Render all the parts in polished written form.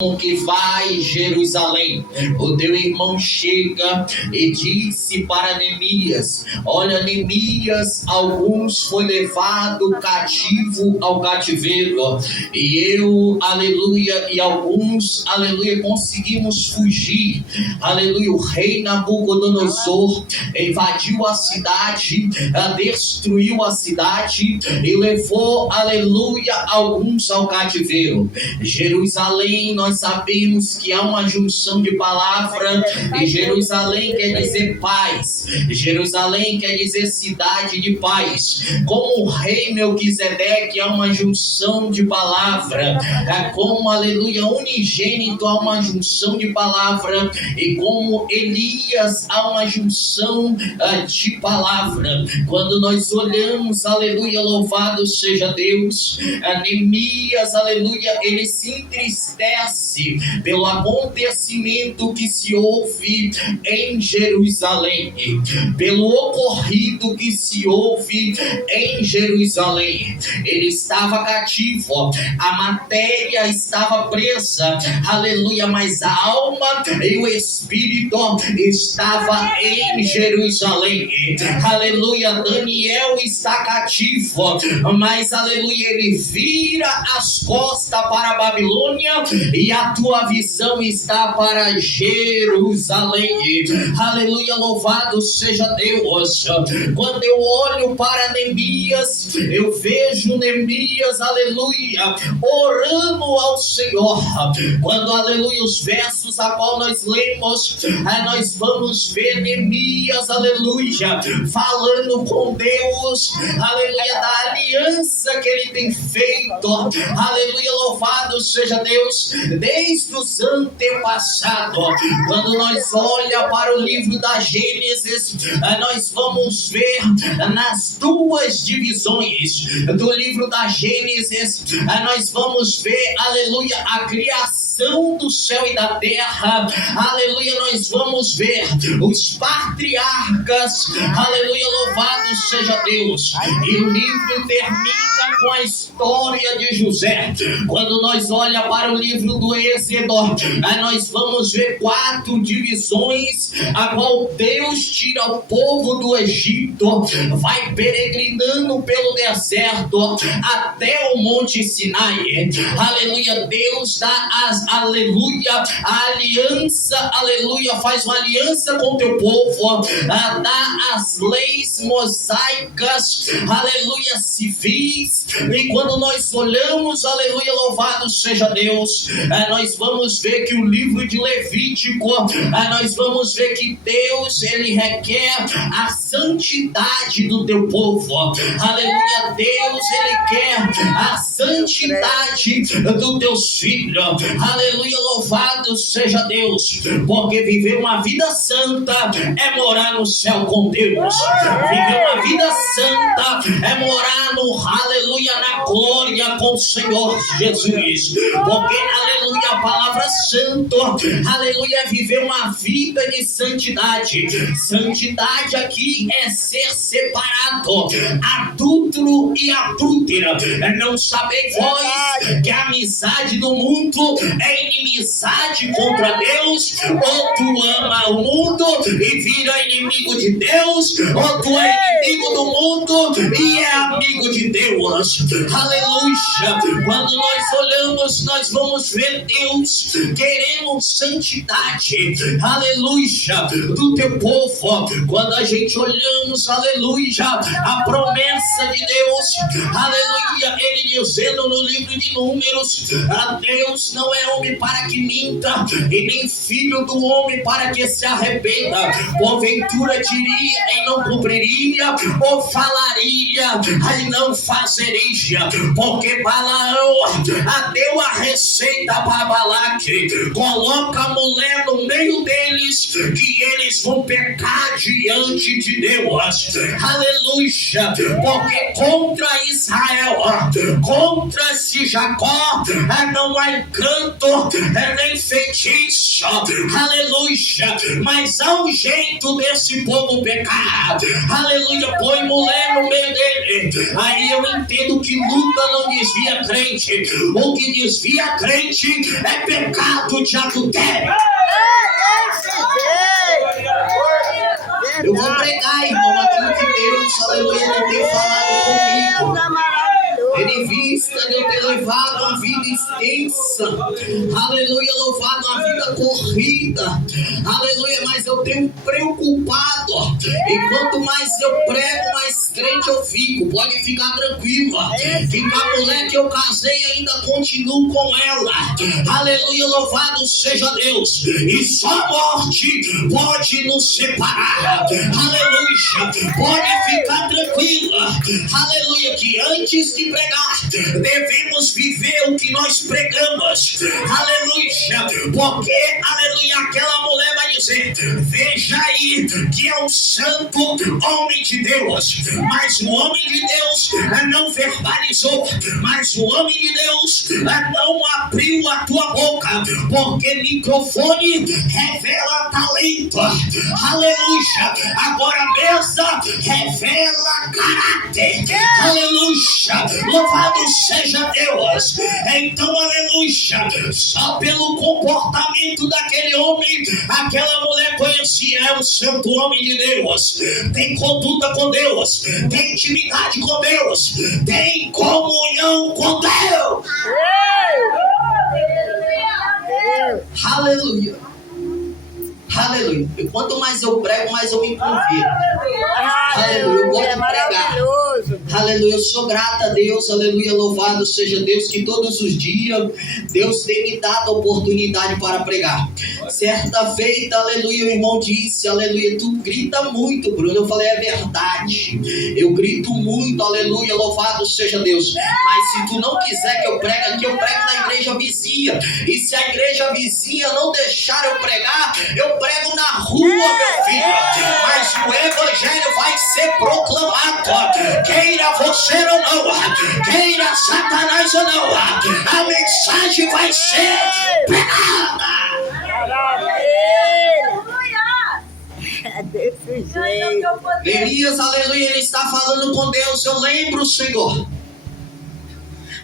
que vai Jerusalém. O teu irmão chega e disse para Neemias: olha, Neemias, alguns foi levado cativo ao cativeiro, e eu, aleluia, e alguns, aleluia, conseguimos fugir. Aleluia, o rei Nabucodonosor invadiu a cidade, destruiu a cidade e levou, aleluia, alguns ao cativeiro. Jerusalém, nós sabemos que há uma junção de palavra, e Jerusalém quer dizer paz, Jerusalém quer dizer cidade de paz. Como o rei Melquisedeque, há uma junção de palavra, como, aleluia, unigênito, há uma junção de palavra, e como Elias, há uma junção de palavra. Quando nós olhamos, aleluia, louvado seja Deus, Neemias, aleluia, ele se entristece pelo acontecimento que se houve em Jerusalém, pelo ocorrido que se houve em Jerusalém. Ele estava cativo, a matéria estava presa, aleluia, mas a alma e o espírito estava em Jerusalém. Aleluia, Daniel está cativo, mas aleluia, ele vira as costas para a Babilônia e a tua visão está para Jerusalém. Aleluia, louvado seja Deus. Quando eu olho para Neemias, eu vejo Neemias, aleluia, orando ao Senhor. Quando, aleluia, os versos a qual nós lemos, nós vamos ver Neemias, aleluia, falando com Deus, aleluia, da aliança que ele tem feito, aleluia, louvado seja Deus, desde os antepassados. Quando nós olhamos para o livro da Gênesis, nós vamos ver nas duas divisões do livro da Gênesis, nós vamos ver, aleluia, a criação do céu e da terra, aleluia, nós vamos ver os patriarcas, aleluia, louvado seja Deus, e o livro termina com a história de José. Quando nós olhamos para o livro do Êxodo, nós vamos ver 4 divisões, a qual Deus tira o povo do Egito, vai peregrinando pelo deserto até o Monte Sinai. Aleluia, Deus dá aleluia, a aliança, aleluia, faz uma aliança com o teu povo, dá as leis mosaicas, aleluia, civis. E quando nós olhamos, aleluia, louvado seja Deus, nós vamos ver que o livro de Levítico, nós vamos ver que Deus, ele requer a santidade do teu povo. Aleluia, Deus, ele quer a santidade dos teus filhos. Aleluia, louvado seja Deus, porque viver uma vida santa é morar no céu com Deus. Viver uma vida santa é morar no, aleluia, na glória com o Senhor Jesus. Porque, aleluia, a palavra santo, aleluia, é viver uma vida de santidade. Santidade aqui é ser separado, adúltero e adúltera. Não sabeis vós que a amizade do mundo é inimizade contra Deus? Ou tu ama o mundo e vira inimigo de Deus, ou tu é inimigo do mundo e é amigo de Deus. Aleluia. Quando nós olhamos, nós vamos ver Deus querendo santidade, aleluia, do teu povo. Quando a gente olhamos, aleluia, a promessa de Deus, aleluia, ele dizendo no livro de Números, Deus não é homem para que minta, e nem filho do homem para que se arrependa. Porventura diria e não cumpriria, ou falaria e não fazeria, porque Balaão deu a receita para Balaque: coloca a mulher no meio deles, que eles vão pecar diante de Deus. Aleluia, porque contra Israel, contra esse Jacó, não há encanto, nem feitiço, isso, aleluia, mas há um jeito desse povo pecar, aleluia, põe mulher no meio dele, aí eu entendo que luta não desvia crente, o que desvia crente é pecado de adultério. Eu vou pregar, irmão, aquilo que Deus, aleluia, tem falado comigo. Ele vista de eu ter levado uma vida extensa, aleluia, louvado uma vida corrida, aleluia, mas eu tenho preocupado, e quanto mais eu prego, mais crente eu fico. Pode ficar tranquila, que com a mulher que eu casei ainda continuo com ela, aleluia, louvado seja Deus, e só a morte pode nos separar, aleluia, pode ficar tranquila, aleluia, que antes de pregar devemos viver o que nós pregamos, aleluia, porque, aleluia, aquela mulher vai dizer, veja aí que é um santo homem de Deus, mas o homem de Deus não verbalizou, mas o homem de Deus não abriu a tua boca, porque microfone revela talento, aleluia, agora a mesa revela caráter, aleluia, louvado seja Deus. Então, aleluia, só pelo comportamento daquele homem, aquela mulher conhecia, é o santo homem de Deus, tem conduta com Deus, tem intimidade com Deus, tem comunhão com Deus. Aleluia, aleluia. E quanto mais eu prego, mais eu me convido. Aleluia, eu gosto de pregar. Aleluia, eu sou grata a Deus, aleluia, louvado seja Deus, que todos os dias Deus tem me dado a oportunidade para pregar. Certa feita, aleluia, o irmão disse, aleluia, tu grita muito, Bruno. Eu falei, é verdade, eu grito muito, aleluia, louvado seja Deus, mas se tu não quiser que eu pregue aqui, eu prego na igreja vizinha, e se a igreja vizinha não deixar eu pregar, eu prego na rua, meu filho, mas o evangelho vai ser proclamado, queira você ou não, queira Satanás ou não, a mensagem vai ser pregada. Elias, aleluia, ele está falando com Deus. Eu lembro, Senhor,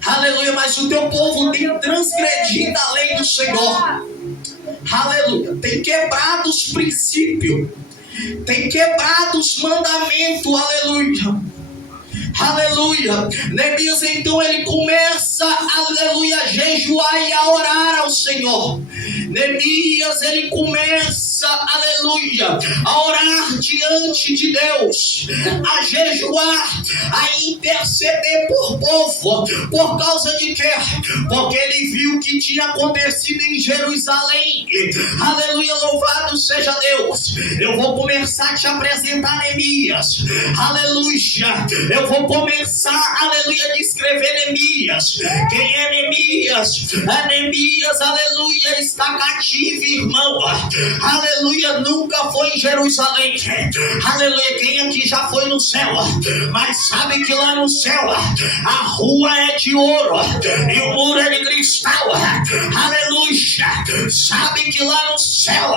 aleluia, mas o teu povo tem transgredido a lei do Senhor, aleluia, tem quebrado os princípios, tem quebrado os mandamentos, aleluia, aleluia. Neemias então ele começa, aleluia, a jejuar e a orar ao Senhor. Neemias ele começa, aleluia, a orar diante de Deus, a jejuar, a interceder por povo. Por causa de quê? Porque ele viu o que tinha acontecido em Jerusalém. Aleluia, louvado seja Deus. Eu vou começar a te apresentar Neemias, aleluia, eu vou começar, aleluia, a descrever Neemias. Quem é Neemias? Neemias, aleluia, está cativo, irmão, aleluia, nunca foi em Jerusalém, aleluia. Quem aqui já foi no céu, mas sabe que lá no céu a rua é de ouro e o muro é de cristal, aleluia. Sabe que lá no céu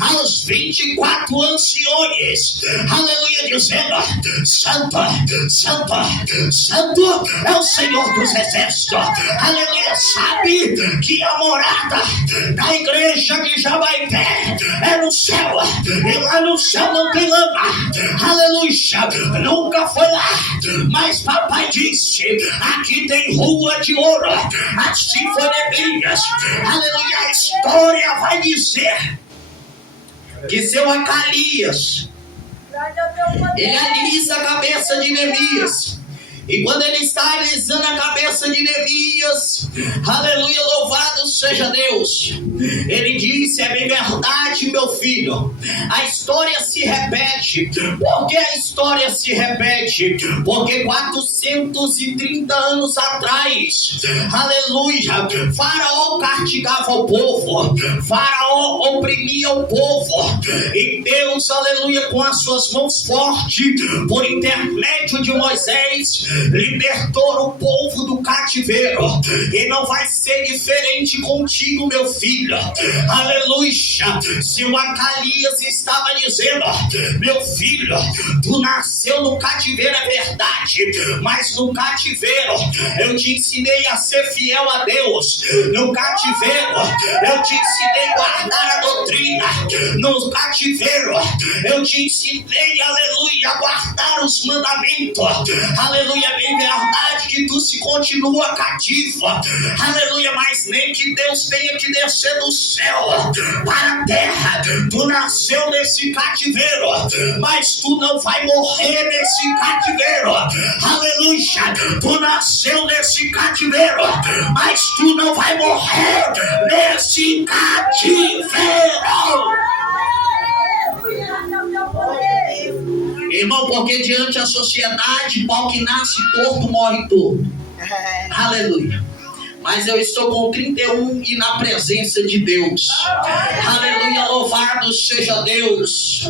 aos 24 anciões, aleluia, dizendo santo, santo, santo é o Senhor dos exércitos, aleluia. Sabe que a morada da igreja que já vai ter é no céu, e lá no céu não tem lama, aleluia, nunca foi lá, mas papai disse, aqui tem rua de ouro. Assim foi Neemias, aleluia. A história vai dizer que seu Acalias, ele alisa a cabeça de Neemias. E quando ele está alisando a cabeça de Neemias, aleluia, louvado seja Deus, ele disse, é bem verdade, meu filho, a história se repete. Por que a história se repete? Porque 430 anos atrás, aleluia, Faraó castigava o povo, Faraó oprimia o povo, e Deus, aleluia, com as suas mãos fortes, por intermédio de Moisés, libertou o povo do cativeiro, e não vai ser diferente contigo, meu filho. Aleluia. Se o Acalias estava dizendo: meu filho, tu nasceu no cativeiro, é verdade, mas no cativeiro eu te ensinei a ser fiel a Deus. No cativeiro eu te ensinei a guardar a doutrina. No cativeiro eu te ensinei, aleluia, a guardar os mandamentos. Aleluia, é bem verdade que tu se continua cativa. Aleluia, mas nem que Deus tenha que descer do céu para a terra. Tu nasceu nesse cativeiro, mas tu não vai morrer nesse cativeiro. Aleluia, tu nasceu nesse cativeiro, mas tu não vai morrer nesse cativeiro. Irmão, porque diante da sociedade, pau que nasce torto, morre torto. Aleluia. Mas eu estou com 31 e na presença de Deus. Aleluia, louvado seja Deus.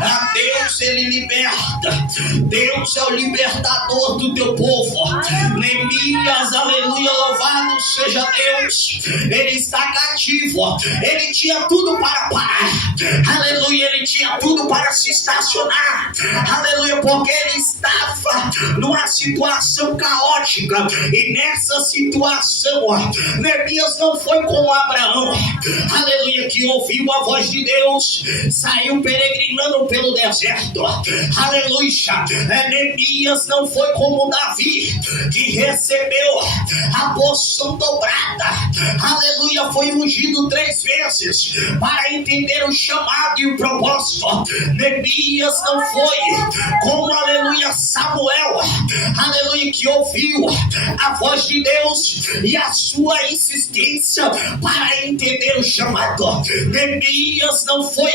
A Deus, Ele liberta. Deus é o libertador do teu povo. Neemias, aleluia, louvado seja Deus. Ele está cativo. Ele tinha tudo para parar. Aleluia, ele tinha tudo para se estacionar. Aleluia, porque ele estava numa situação caótica. E nessa situação, Neemias não foi como Abraão, aleluia, que ouviu a voz de Deus, saiu peregrinando pelo deserto. Aleluia. Neemias não foi como Davi, que recebeu a porção dobrada. Aleluia, foi ungido 3 vezes para entender o chamado e o propósito. Neemias não foi como, aleluia, Samuel, aleluia, que ouviu a voz de Deus e a sua insistência para entender o chamado. Neemias não foi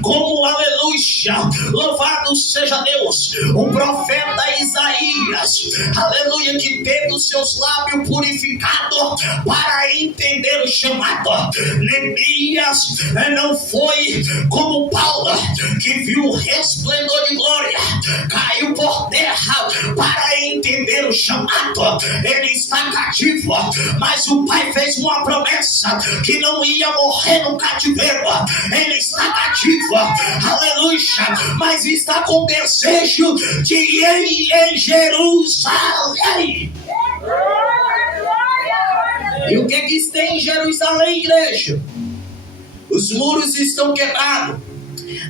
como, aleluia, louvado seja Deus, o profeta Isaías, aleluia, que teve os seus lábios purificados para entender o chamado. Neemias não foi como Paulo, que viu o resplendor de glória, caiu por terra para entender o chamado. Ele está cativo, mas o pai fez uma promessa que não ia morrer no cativeiro. Ele está cativo, aleluia, mas está com desejo de ir em Jerusalém. E o que tem em Jerusalém, igreja? Os muros estão quebrados,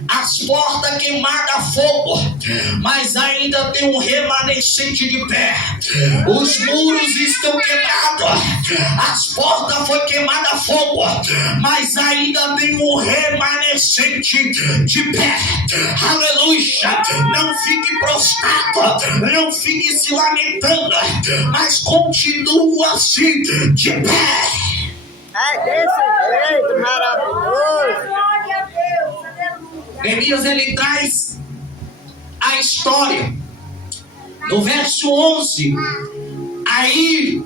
as portas queimadas a fogo, mas ainda tem um remanescente de pé. Os muros estão quebrados, as portas foram queimadas a fogo, mas ainda tem um remanescente de pé. Aleluia. Não fique prostrado, não fique se lamentando, mas continua assim de pé. É desse jeito, maravilhoso. Neemias, ele traz a história no verso 11. Aí,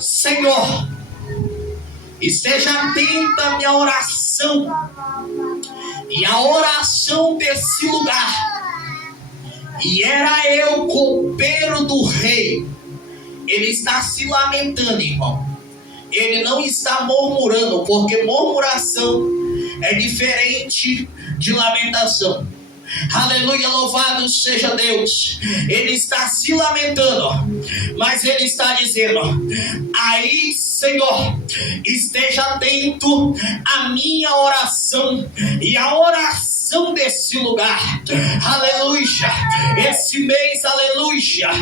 Senhor, esteja atenta à minha oração e a oração desse lugar. E era eu, copeiro do rei. Ele está se lamentando, irmão. Ele não está murmurando, porque murmuração é diferente de lamentação. Aleluia, louvado seja Deus. Ele está se lamentando, mas ele está dizendo: aí, Senhor, esteja atento à minha oração e à oração desse lugar. Aleluia. Esse mês, aleluia,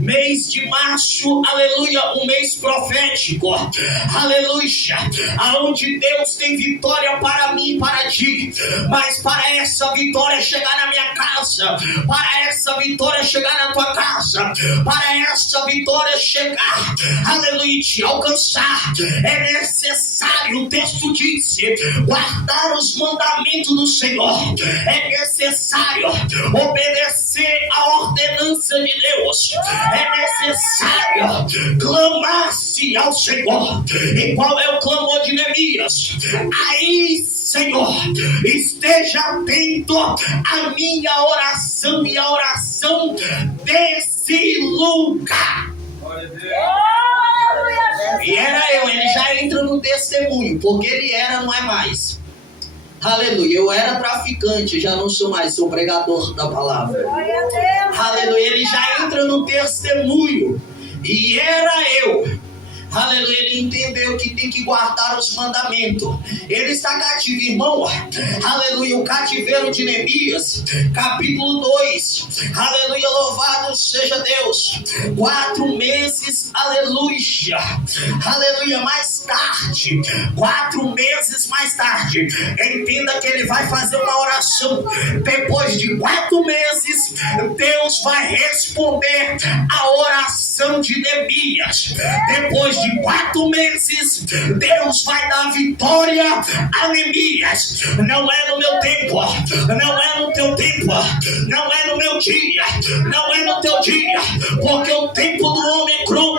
mês de março, aleluia, um mês profético, aleluia, aonde Deus tem vitória para mim e para ti. Mas para essa vitória chegar na minha casa, para essa vitória chegar na tua casa, para essa vitória chegar, aleluia, te alcançar, é necessário, o texto diz, guardar os mandamentos do Senhor. É necessário obedecer a ordenança de Deus. É necessário clamar-se ao Senhor. E qual é o clamor de Neemias? Aí, Senhor, esteja atento à minha oração e à oração desse Filuca. E era eu, ele já entra no testemunho, porque ele era, não é mais. Aleluia, eu era traficante, já não sou mais, sou pregador da palavra. Aleluia, ele já entra no testemunho. E era eu. Aleluia, ele entendeu que tem que guardar os mandamentos. Ele está cativo, irmão. Aleluia, o cativeiro de Neemias, capítulo 2. Aleluia, louvado seja Deus. 4 meses, aleluia. Aleluia, mais tarde, 4 meses mais tarde, entenda que ele vai fazer uma oração. Depois de 4 meses, Deus vai responder a oração de Neemias. Depois de 4 meses, Deus vai dar vitória a Neemias. Não é no meu tempo, não é no teu tempo, não é no meu dia, não é no teu dia, porque o tempo do homem é cruel,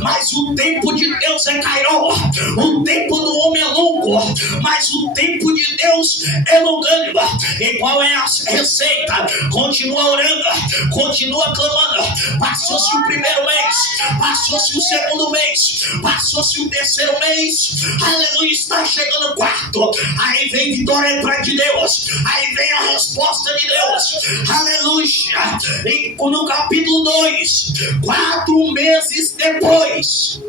mas o tempo de Deus é Cairó. O tempo do homem é longo, mas o tempo de Deus é longânimo. E qual é a receita? Continua orando, continua clamando. Passou-se o primeiro mês, passou-se o segundo mês, passou-se o terceiro mês, aleluia, está chegando o 4. Aí vem vitória de Deus, aí vem a resposta de Deus, aleluia. E no capítulo 2, 4 meses depois,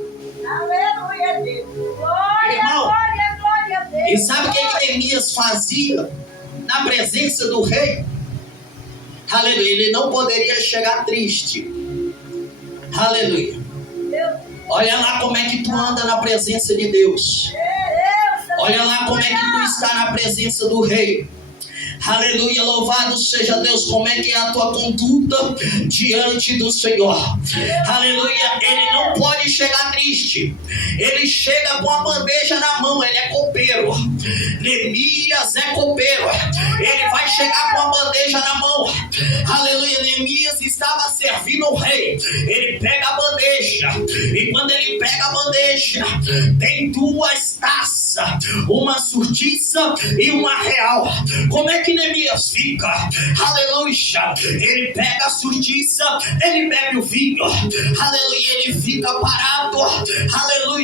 Aleluia, Deus. Glória, irmão, glória, glória a Deus. e sabe o que Neemias fazia na presença do rei? Aleluia, ele não poderia chegar triste. Aleluia. Olha lá como é que tu anda na presença de Deus. Olha lá como é que tu está na presença do rei. Aleluia, louvado seja Deus. Como é que é a tua conduta diante do Senhor? Aleluia, ele não pode chegar triste. Ele chega com a bandeja na mão, ele é copeiro. Neemias é copeiro. Ele vai chegar com a bandeja na mão. Aleluia, Neemias estava servindo o rei. Ele pega a bandeja, e quando ele pega a bandeja, tem 2 taças, uma surtiça e uma real. Como é que Neemias fica? Aleluia, ele pega a surtiça, ele bebe o vinho, aleluia, ele fica parado, aleluia,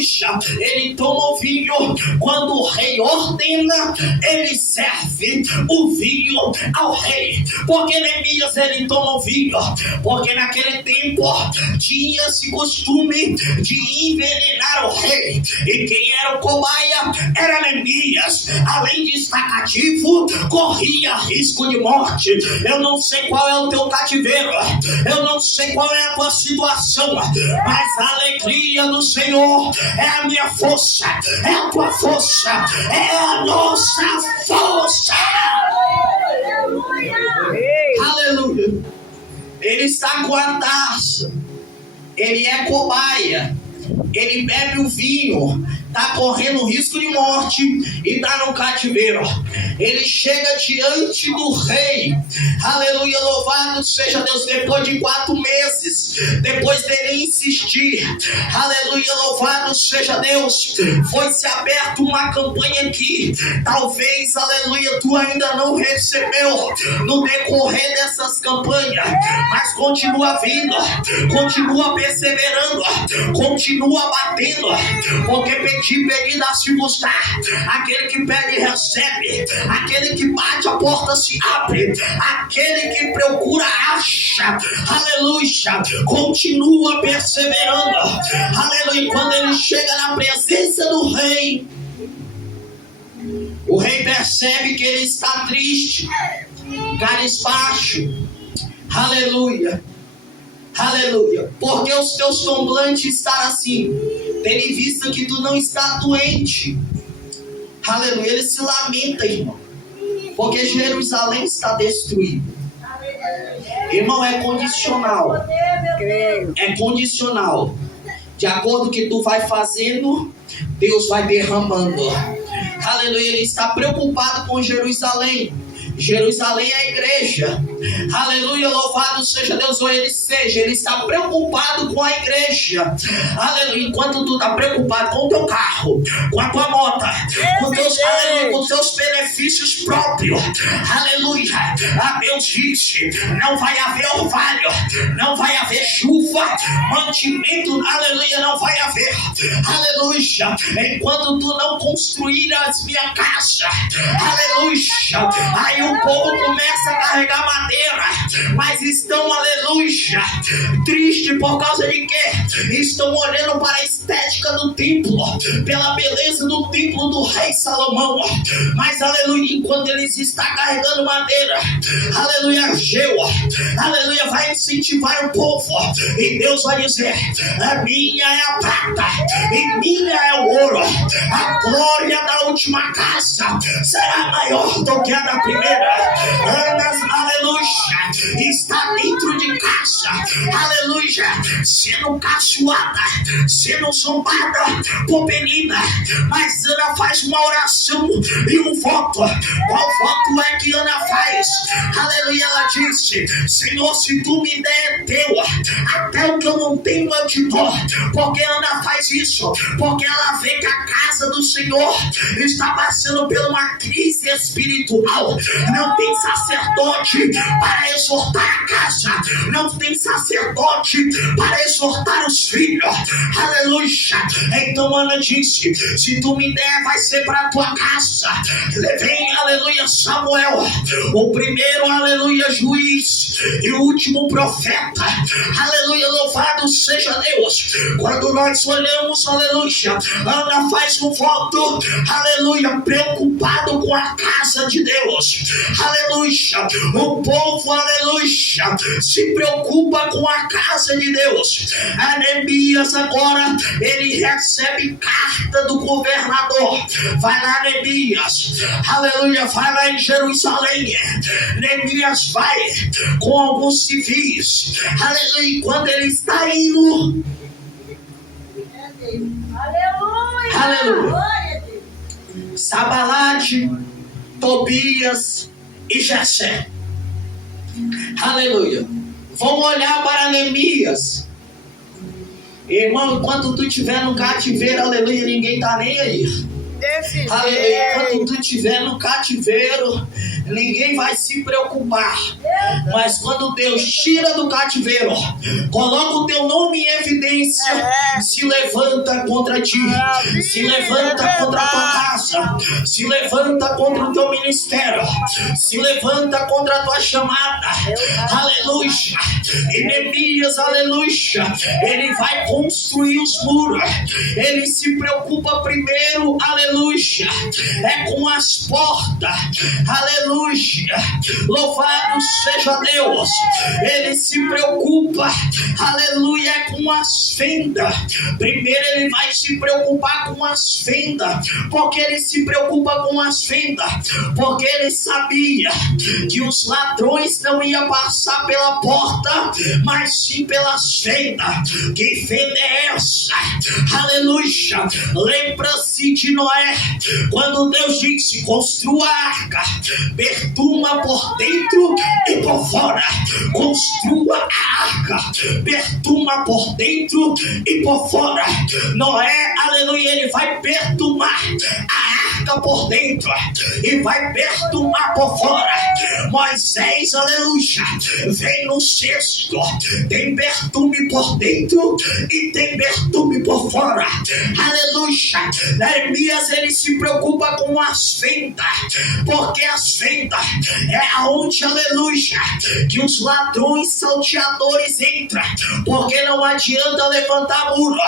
ele toma o vinho. Quando o rei ordena, ele serve o vinho ao rei. Porque Neemias ele toma o vinho? Porque naquele tempo tinha esse costume de envenenar o rei, e quem era o cobaia era Neemias. Além de estar cativo, corria risco de morte. Eu não sei qual é o teu cativeiro, eu não sei qual é a tua situação, mas a alegria do Senhor é a minha força, é a tua força, é a nossa força. Aleluia. Ele está com a taça, ele é cobaia, ele bebe o vinho, está correndo risco de morte e está no cativeiro. Ele chega diante do rei, aleluia, louvado seja Deus. Depois de 4 meses, depois dele insistir, aleluia, louvado seja Deus, foi-se aberta uma campanha aqui, talvez, aleluia, tu ainda não recebeu no decorrer dessas campanhas, mas continua vindo, continua perseverando, continua batendo, porque pedir dá-se-vos dá. Aquele que pede recebe, aquele que bate a porta se abre, aquele que procura acha. Aleluia, continua perseverando. Aleluia, quando ele chega na presença do rei, o rei percebe que ele está triste, cabisbaixo. Aleluia, aleluia, porque os teus semblantes estão assim, tendo em vista que tu não está doente. Aleluia, ele se lamenta, irmão, porque Jerusalém está destruída. Irmão, é condicional, é condicional. De acordo com o que tu vai fazendo, Deus vai derramando. Aleluia, ele está preocupado com Jerusalém, Jerusalém é a igreja. Aleluia, louvado seja Deus, ou ele está preocupado com a igreja. Aleluia, enquanto tu está preocupado com o teu carro, com a tua moto, com os teus benefícios próprios. Aleluia, a Deus disse, não vai haver orvalho, não vai haver chuva, mantimento, aleluia, não vai haver. Aleluia, enquanto tu não construirás minha casa, aleluia, aí o povo começa a carregar madeira, mas estão, aleluia, tristes por causa de quê? Estão olhando para a estética do templo, pela beleza do templo do rei Salomão, mas aleluia, enquanto eles estão carregando madeira, aleluia, Ageu, aleluia, vai incentivar o povo, e Deus vai dizer, a minha é a prata, e minha é o ouro, a glória da última casa será maior do que a da primeira. Anas, aleluia, está dentro de casa, aleluia, sendo caçoada, sendo zombada por Penina, mas Ana faz uma oração e um voto. Qual voto é que Ana faz? Aleluia, ela disse, Senhor, se tu me der é teu, até o que eu não tenho eu te dou. Porque Ana faz isso? Porque ela vê que a casa do Senhor está passando por uma crise espiritual. Não tem sacerdote para exortar a casa, não tem sacerdote para exortar os filhos. Aleluia. Então Ana disse, se tu me der vai ser para a tua casa. Vem, aleluia, Samuel, o primeiro, aleluia, juiz e o último profeta. Aleluia, louvado seja Deus. Quando nós olhamos, aleluia, Ana faz um voto, aleluia, preocupado com a casa de Deus. Aleluia, o povo, aleluia, se preocupa com a casa de Deus. Neemias agora, ele recebe carta do governador. Vai lá, Neemias, aleluia, vai lá em Jerusalém. Neemias vai com alguns civis, aleluia, quando ele está indo, Aleluia. aleluia, Glória a Deus. Sabalate, Tobias e Jessé, aleluia, vamos olhar para Neemias. Irmão, enquanto tu estiver no cativeiro, aleluia, ninguém está nem aí. Aleluia, enquanto tu estiver no cativeiro, ninguém vai se preocupar. Mas quando Deus tira do cativeiro, coloca o teu nome em evidência, se levanta contra ti, se levanta contra a tua casa, se levanta contra o teu ministério, se levanta contra a tua chamada. Aleluia. E Neemias, aleluia, ele vai construir os muros. Ele se preocupa primeiro, aleluia, é com as portas. Aleluia. Louvado seja Deus. Ele se preocupa, aleluia, com as fendas. Primeiro ele vai se preocupar com as fendas. Porque ele se preocupa com as fendas? Porque ele sabia que os ladrões não iam passar pela porta, mas sim pelas fendas. Que fenda é essa? Aleluia. Lembra-se de Noé, quando Deus disse, construa a arca, perturma por dentro e por fora. Construa a arca, perturma por dentro e por fora. Noé, aleluia, ele vai perturmar a arca por dentro e vai perturmar por fora. Moisés, aleluia, vem no cesto, tem pertume por dentro e tem pertume por fora. Aleluia. Neemias, ele se preocupa com as fendas, porque as fendas é aonde, aleluia, que os ladrões salteadores entram. Porque não adianta levantar muro,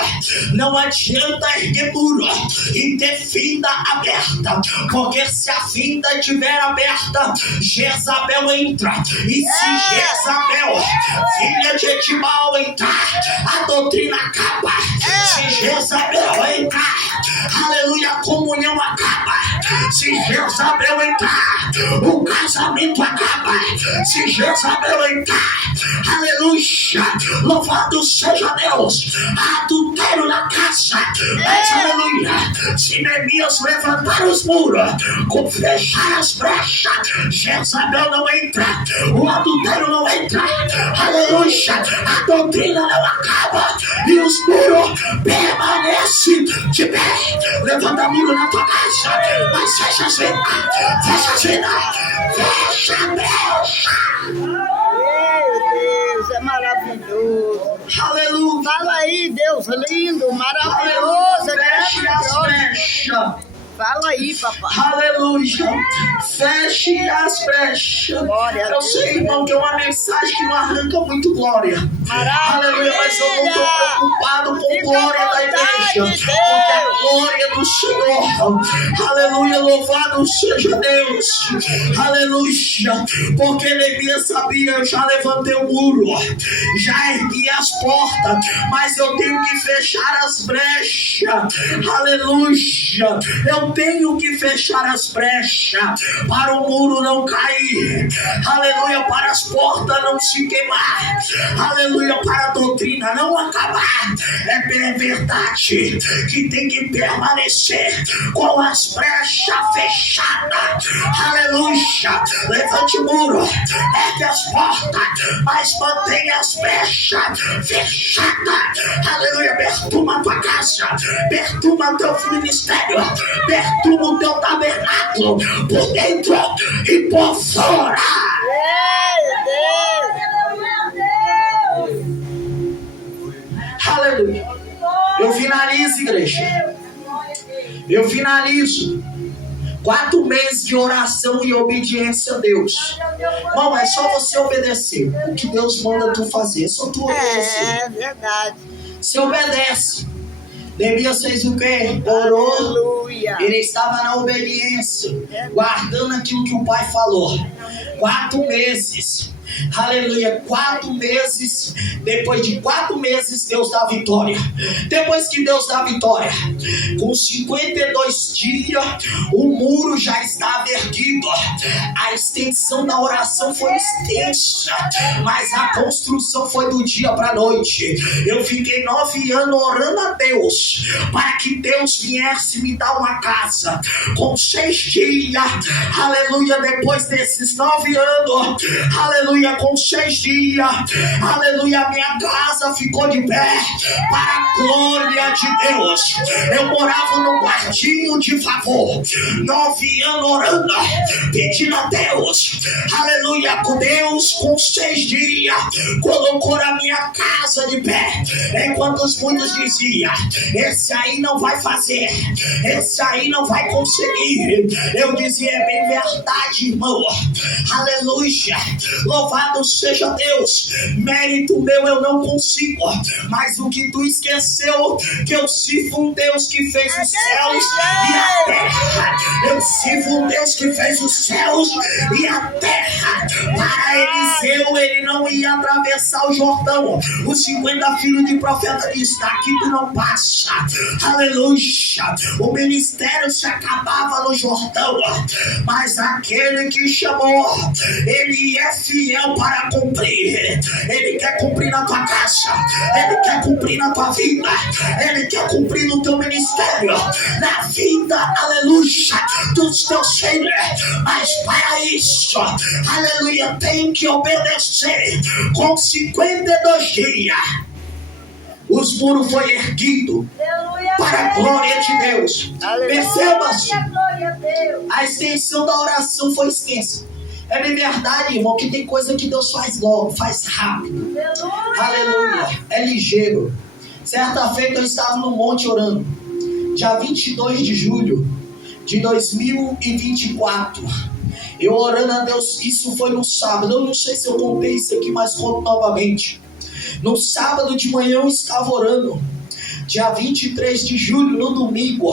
não adianta erguer muro e ter fenda aberta, porque se a fenda estiver aberta, Jezabel entra. E se Jezabel, filha de Etibal, entrar, a doutrina acaba. Se Jezabel entrar, aleluia, a comunhão acaba. Se Jezabel entrar, o casamento acaba. Se Jezabel entrar, aleluia, louvado seja Deus, adultério na casa. Mas aleluia, se Neemias levantar os muros, com fechar as brechas, Jezabel não entra, o adultério não entra, aleluia, a doutrina não acaba e os muros permanecem de pé. Levanta muro na tua casa, mas fecha as vidas, fecha as vidas, fecha a brecha. Meu Deus, é maravilhoso. Aleluia. Fala aí, Deus lindo, maravilhoso. Feche as Maravilhoso. brechas. Fala aí, papai. Aleluia. Feche as brechas. Glória a Eu Deus. sei, irmão, que é uma mensagem que não arranca muito glória. Aleluia, mas eu não estou preocupado com Fica glória à da vontade, igreja, porque a glória do Senhor. Aleluia, louvado seja Deus. Aleluia, porque Neemias sabia, eu já levantei o muro, já ergui as portas, mas eu tenho que fechar as brechas. Aleluia, eu tenho que fechar as brechas para o muro não cair. Aleluia, para as portas não se queimar. Aleluia, para a doutrina não acabar. É verdade que tem que permanecer com as brechas fechadas. Aleluia, levante o muro, ergue as portas, mas mantenha as brechas fechadas. Aleluia, perturba a tua casa, perturba teu ministério, perturba o teu tabernáculo por dentro e por fora. Meu Deus. Aleluia. Eu finalizo, igreja. Eu finalizo. 4 meses de oração e obediência a Deus. Irmão, é só você obedecer. O que Deus manda tu fazer, é só tu obedecer. É verdade. Você obedece. Neemias fez o quê? Orou. Aleluia. Ele estava na obediência, guardando aquilo que o pai falou. 4 meses. Aleluia, 4 meses. Depois de 4 meses, Deus dá vitória. Depois que Deus dá vitória, com 52 dias, o muro já estava erguido. A extensão da oração foi extensa, mas a construção foi do dia para a noite. Eu fiquei 9 anos orando a Deus para que Deus viesse me dar uma casa. Com 6 dias, aleluia, depois desses 9 anos, aleluia, com 6 dias, aleluia, minha casa ficou de pé para a glória de Deus. Eu morava num quartinho de favor, 9 anos orando, pedindo a Deus, aleluia, com Deus, com 6 dias, colocou a minha casa de pé, enquanto os muitos diziam, esse aí não vai fazer, esse aí não vai conseguir. Eu dizia, é bem verdade, irmão, aleluia, louvado seja Deus. Mérito meu eu não consigo, mas o que tu esqueceu, que eu sirvo um Deus que fez os céus e a terra. Eu sirvo um Deus que fez os céus e a terra. Para Eliseu, ele não ia atravessar o Jordão. Os 50 filhos de profeta disse, daqui tu não passa. Aleluia. O ministério se acabava no Jordão, mas aquele que chamou, ele é fiel para cumprir. Ele quer cumprir na tua casa, ele quer cumprir na tua vida, ele quer cumprir no teu ministério, na vida, aleluia, dos teus filhos. Mas para isso, aleluia, tem que obedecer. Com 52 dias, os muros foram erguidos para a glória de Deus. Perceba-se, a extensão da oração foi extensa. É bem verdade, irmão, que tem coisa que Deus faz logo, faz rápido. Aleluia, é ligeiro. Certa feita eu estava no monte orando, dia 22 de julho de 2024. Eu orando a Deus, isso foi no sábado. Eu não sei se eu contei isso aqui, mas conto novamente. No sábado de manhã eu estava orando. dia 23 de julho, no domingo,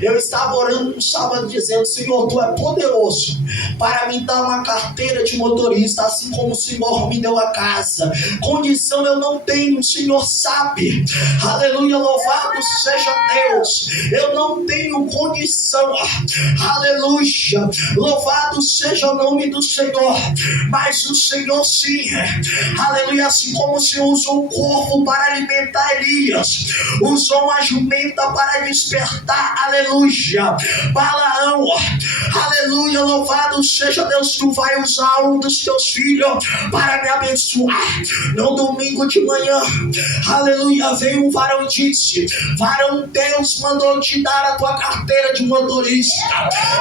eu estava orando no sábado dizendo: Senhor, Tu é poderoso para me dar uma carteira de motorista, assim como o Senhor me deu a casa. Condição eu não tenho, o Senhor sabe. Aleluia, louvado seja Deus. Eu não tenho condição. Aleluia, louvado seja o nome do Senhor. Mas o Senhor sim. Aleluia, assim como o Senhor usou o corvo para alimentar Elias, usou uma jumenta para despertar, aleluia, Balaão. Aleluia, louvado seja Deus. Tu vai usar um dos teus filhos para me abençoar. No domingo de manhã, aleluia, veio um varão e disse: varão, Deus mandou te dar a tua carteira de motorista.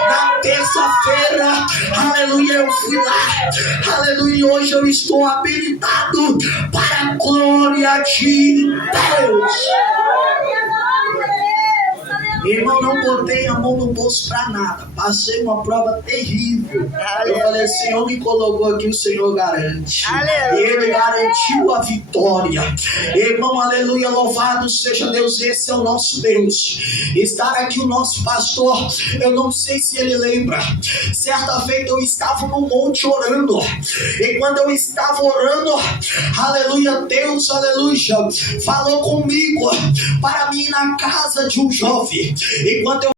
Na terça-feira, aleluia, eu fui lá, aleluia, hoje eu estou habilitado para a glória de Deus. Irmão, não botei a mão no bolso para nada. Passei uma prova terrível. Eu falei: Senhor me colocou aqui, o Senhor garante. E Ele garantiu a vitória. Irmão, aleluia, louvado seja Deus. Esse é o nosso Deus. Estar aqui o nosso pastor, eu não sei se ele lembra. Certa feita eu estava no monte orando. E quando eu estava orando, aleluia, Deus, aleluia, falou comigo para mim ir na casa de um jovem. Enquanto eu